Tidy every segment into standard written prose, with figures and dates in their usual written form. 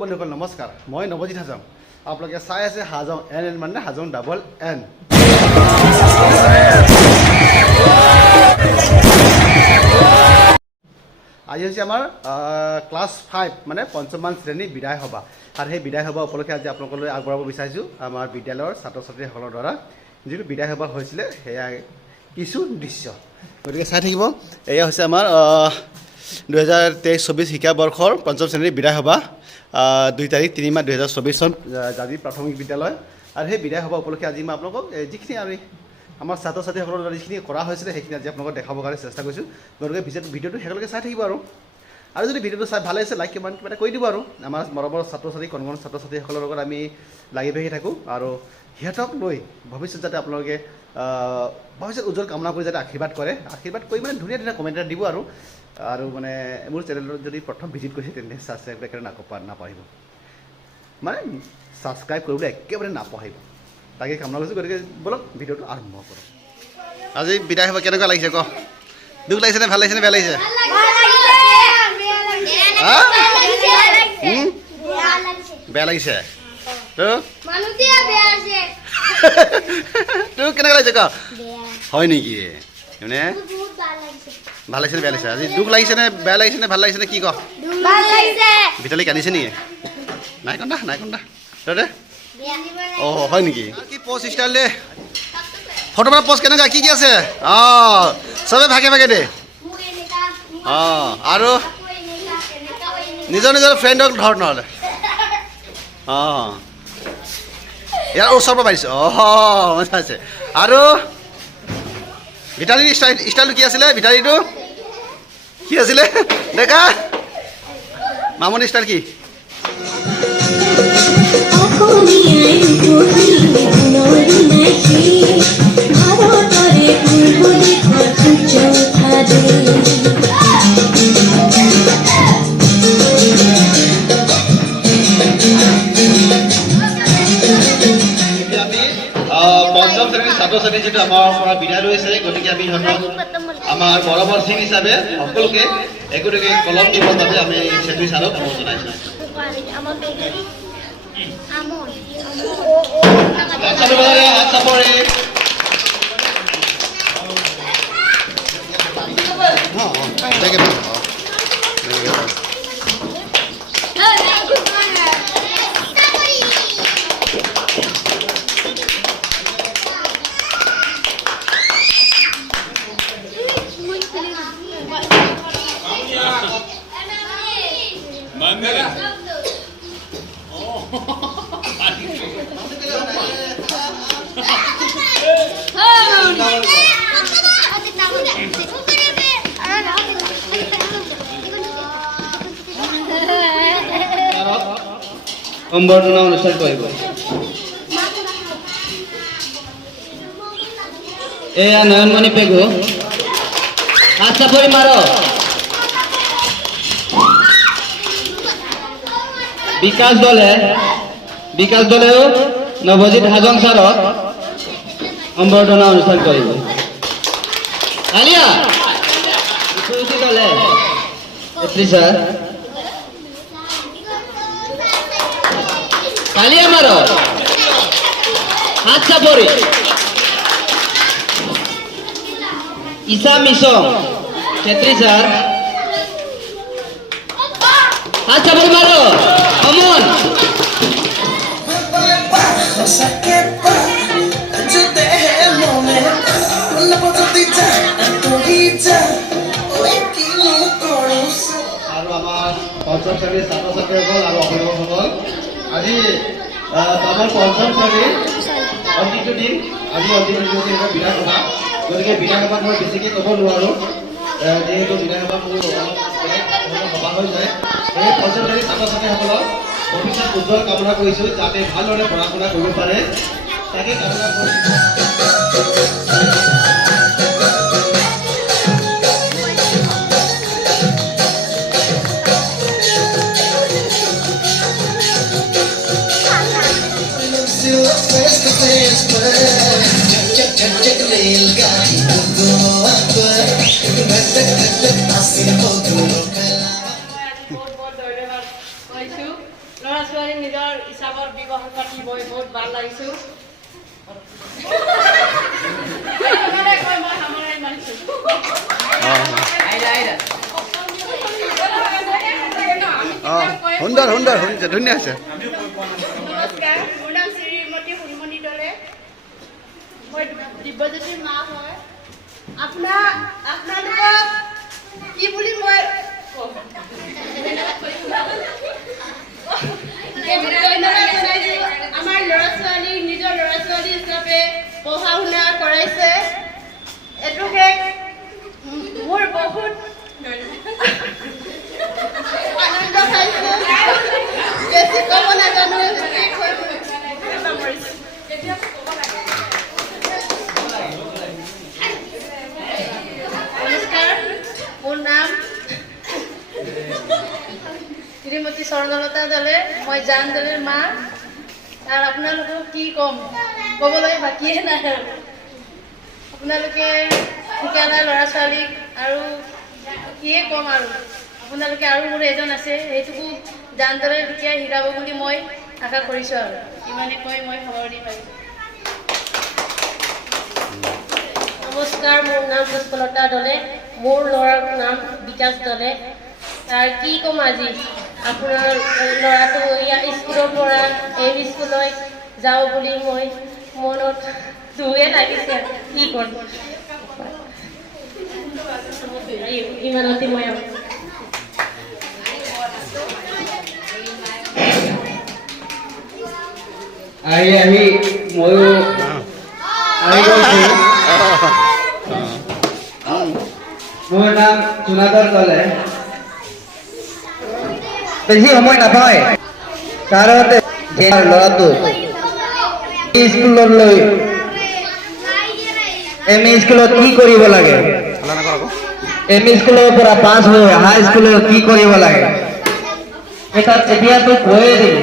বন্ধুসকল নমস্কাৰ মই নৱজিত হাজং আপোনালোকে চাই আছে হাজং এন এন মানে হাজং ডাবল এন আজি হৈছে আমাৰ ক্লাছ 5 মানে পঞ্চমমান শ্ৰেণী বিদায় সভা আৰু সেই বিদায় সভা উপলক্ষে আজি আপোনালোকলৈ আগবঢ়াব বিচাৰিছোঁ আমাৰ বিদ্যালয়ৰ ছাত্ৰ ছাত্ৰীসকলৰ দ্বাৰা যিটো বিদায় সভা হৈছিলে সেয়া কিছু দৃশ্য গতিকে চাই থাকিব এয়া হৈছে আমাৰ 2023-24 শিক্ষাবৰ্ষৰ পঞ্চম শ্ৰেণীৰ বিদায় সভা 2 তাৰিখ 3 মাহ 2024 চন জাজি প্ৰাথমিক বিদ্যালয় আৰু সেই বিদায় সভা উপলক্ষে আজি মই আপোনালোকক যিখিনি আৰু আমাৰ ছাত্ৰ ছাত্ৰীসকলৰ দ্বাৰা যিখিনি কৰা হৈছিলে সেইখিনি আজি আপোনালোকক দেখাবৰ কাৰণে চেষ্টা কৰিছোঁ গতিকে ভিডিঅ'টো শেষলৈকে চাই থাকিব আৰু যদি ভিডিঅ'টো চাই ভাল লাগিছে লাইক কিবা এটা কৰি দিব আৰু আমাৰ মৰমৰ ছাত্ৰ ছাত্ৰী কণ ছাত্ৰ ছাত্ৰীসকলৰ লগত আমি লাগি ভাগি থাকোঁ আৰু সিহঁতক লৈ ভৱিষ্যত যাতে আপোনালোকে ভৱিষ্যত উজ্জ্বল কামনা কৰি যাতে আশীৰ্বাদ কৰে আশীৰ্বাদ কৰি মানে ধুনীয়া ধুনীয়া কমেণ্ট এটা দিব আৰু মানে মোৰ চেনেলত যদি প্ৰথম ভিজিট কৰিছে তেন্তে ছাবস্ক্ৰাইব একেবাৰে নাপাহৰিব মানে ছাবস্ক্ৰাইব কৰিবলৈ একেবাৰে নাপাহৰিব তাকে কামনা কৰিছোঁ গতিকে বলক ভিডিঅ'টো আৰম্ভ কৰোঁ আজি বিদায় হ'ব কেনেকুৱা লাগিছে ক দুখ লাগিছেনে ভাল লাগিছেনে বেয়া লাগিছে বেয়া লাগিছে তোৰ কেনেকুৱা লাগিছে ক হয় নেকি মানে ভাল লাগিছে বেয়া লাগিছে আজি দুখ লাগিছেনে বেয়া লাগিছেনে ভাল লাগিছেনে কি ক ভিতৰলৈ কান্দিছে নেকি নাই কন্দা তই অঁ হয় নেকি কি প'ষ্ট ষ্টাইল দে ফটো মাৰা প'ষ্ট কেনেকুৱা কি আছে অঁ চবে ভাগে ভাগে দে অঁ আৰু নিজৰ নিজৰ ফ্ৰেণ্ডক ধৰ নহ'লে অঁ ইয়াৰ ওচৰৰ পৰা পাৰিছোঁ অঁ মজা আছে আৰু ভিতালীৰ ষ্টাইলটো কি আছিলে ভিতালীটো কি আছিলে দেখা মামনিৰ ষ্টাইল কি পঞ্চম শ্ৰেণীৰ ছাত্ৰ ছাত্ৰী যিটো আমাৰ পৰা বিদায় লৈছে গতিকে আমি সিহঁতক আমাৰ বৰবৰ সিং হিচাপে সকলোকে একোটাকে কলম দিবৰ বাবে আমি চেত্ৰী ছাৰক অনুৰোধ জনাইছোঁ সম্বৰ্ধনা অনুষ্ঠান কৰিব এয়া নয়নমণি পেগু হাত চাপৰি মাৰ বিকাশ দলেও নৱজিত হাজং ছাৰক সম্বৰ্ধনা অনুষ্ঠান কৰিব আলিয়া দলে ছাৰ তালিয়া মাৰো হাত চাপৰি ঈশা মিশন ছেত্ৰী স্যাৰ হাত চাপৰি মাৰো অমন আৰু আমাৰ পঞ্চম শ্ৰেণীৰ ছাত্ৰ ছাত্ৰীসকল আৰু অভিভাৱকসকল আজি আমাৰ পঞ্চম শ্ৰেণীৰ অন্তিমটো দিন আজি অন্তিমটো দিন বিদায় সভা গতিকে বিদায় সভাত মই বেছিকৈ ক'ব নোৱাৰোঁ যিহেতু বিদায় সভা মোৰ সভা হৈ যায় সেই পঞ্চম শ্ৰেণীৰ ছাত্ৰ ছাত্ৰীসকলক ভৱিষ্যত উজ্জ্বল কামনা কৰিছোঁ যাতে ভালদৰে পঢ়া শুনা কৰিব পাৰে তাকে কামনা কৰিছোঁ ল'ৰা ছোৱালী নিজৰ হিচাপত ব্যৱহাৰ পাতি মই বহুত ভাল লাগিছোঁ সুন্দৰ সুন্দৰ শুনিছে ধুনীয়া হৈছে নমস্কাৰ মোৰ নাম শ্ৰীমতী সুৰিমণি দলে মই দিব্যজ্যোতিৰ মা হয় আপোনালোকক কি বুলি মই আমাৰ ল'ৰা ছোৱালী নিজৰ ল'ৰা ছোৱালী হিচাপে পঢ়া শুনা কৰাইছে এইটোকে মোৰ বহুত আনন্দ পাইছোঁ বেছি ক'ব নাজানো নমস্কাৰ মোৰ নাম শ্ৰীমতী স্বৰ্ণলতা দলে মই জান দলেৰ মা আৰু আপোনালোকক কি ক'ম ক'বলৈ বাকীয়ে নাই আৰু আপোনালোকে শিকালা ল'ৰা ছোৱালীক আৰু কিয়ে ক'ম আৰু আপোনালোকে আৰু মোৰ এজন আছে সেইটোকো জান দলে দুখীয়া শিকাব বুলি মই আশা কৰিছোঁ আৰু ইমানে কৈ মই সামৰণি পাৰিছোঁ নমস্কাৰ মোৰ নাম পুষ্পলতা দলে মোৰ ল'ৰাৰ নাম বিকাশ দলে তাৰ কি ক'ম আজি আপোনাৰ ল'ৰাটো ইয়াৰ স্কুলৰ পৰা এই স্কুললৈ যাওঁ বুলি মই মনত দুয়ে লাগিছে কি কৰিম ইমানতে মই আহি ময়ো আহি গৈছোঁ মোৰ নাম জোনাধৰ দলে বেছি সময় নাপায় কাৰণ ল'ৰাটো স্কুললৈ এম ই স্কুলত কি কৰিব লাগে এম ই স্কুলৰ পৰা পাছ হৈ হাই স্কুলত কি কৰিব লাগে এতিয়াতো কৈয়ে দিম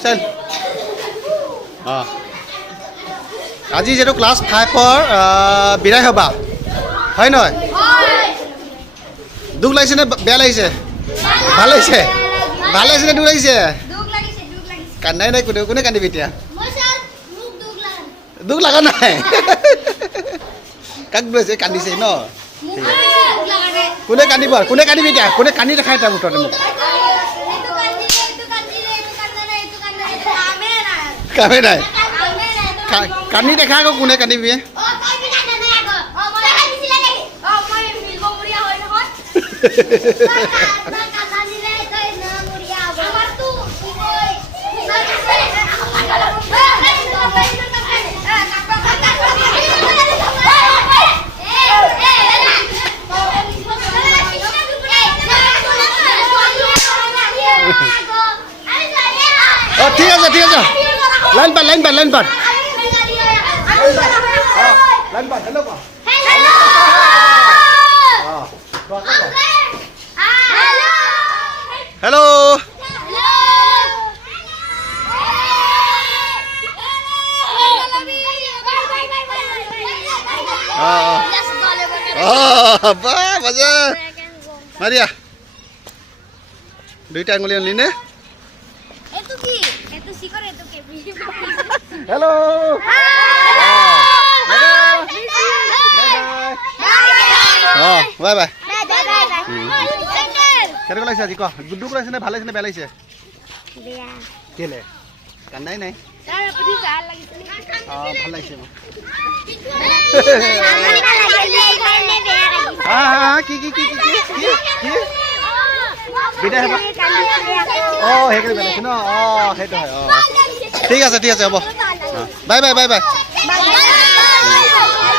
ষ্টাইল আজি যেটো ক্লাছ 5ৰ বিদায় সভা হয় নহয় দুখ লাগিছে নে বেয়া লাগিছে ভাল লাগিছে ভাল লাগিছে নে দুখ লাগিছে কান্দাই নাই কোনে কান্দিবি এতিয়া দুখ লগা নাই কাক বুজাইছে কান্দিছে ন কোনে কান্দিব আৰু কোনে কান্দিবি এতিয়া কোনে কান্দি দেখাই তাৰ মুঠতে মোক কামে নাই কান্দি দেখা আকৌ কোনে কান্দিবি অঁ ঠিক আছে লাইন পাত লাইন পাত হেল্ল' কোৱা হেল্ল' বা বাজে মাৰিয়া দুইটা আঙুলি আনলি নে হেল্ল' অঁ বাই বাই কেনেকুৱা লাগিছে আজি ক গুড্ডু লাগিছে নে ভাল লাগিছে নে বেয়া লাগিছে কেলে কান্দাই নাই অঁ ভাল লাগিছে মোক কি বিদায় হ'ব অঁ সেইকাৰণে বেয়া লাগিছে ন অঁ সেইটো হয় অঁ ঠিক আছে হ'ব বাই বাই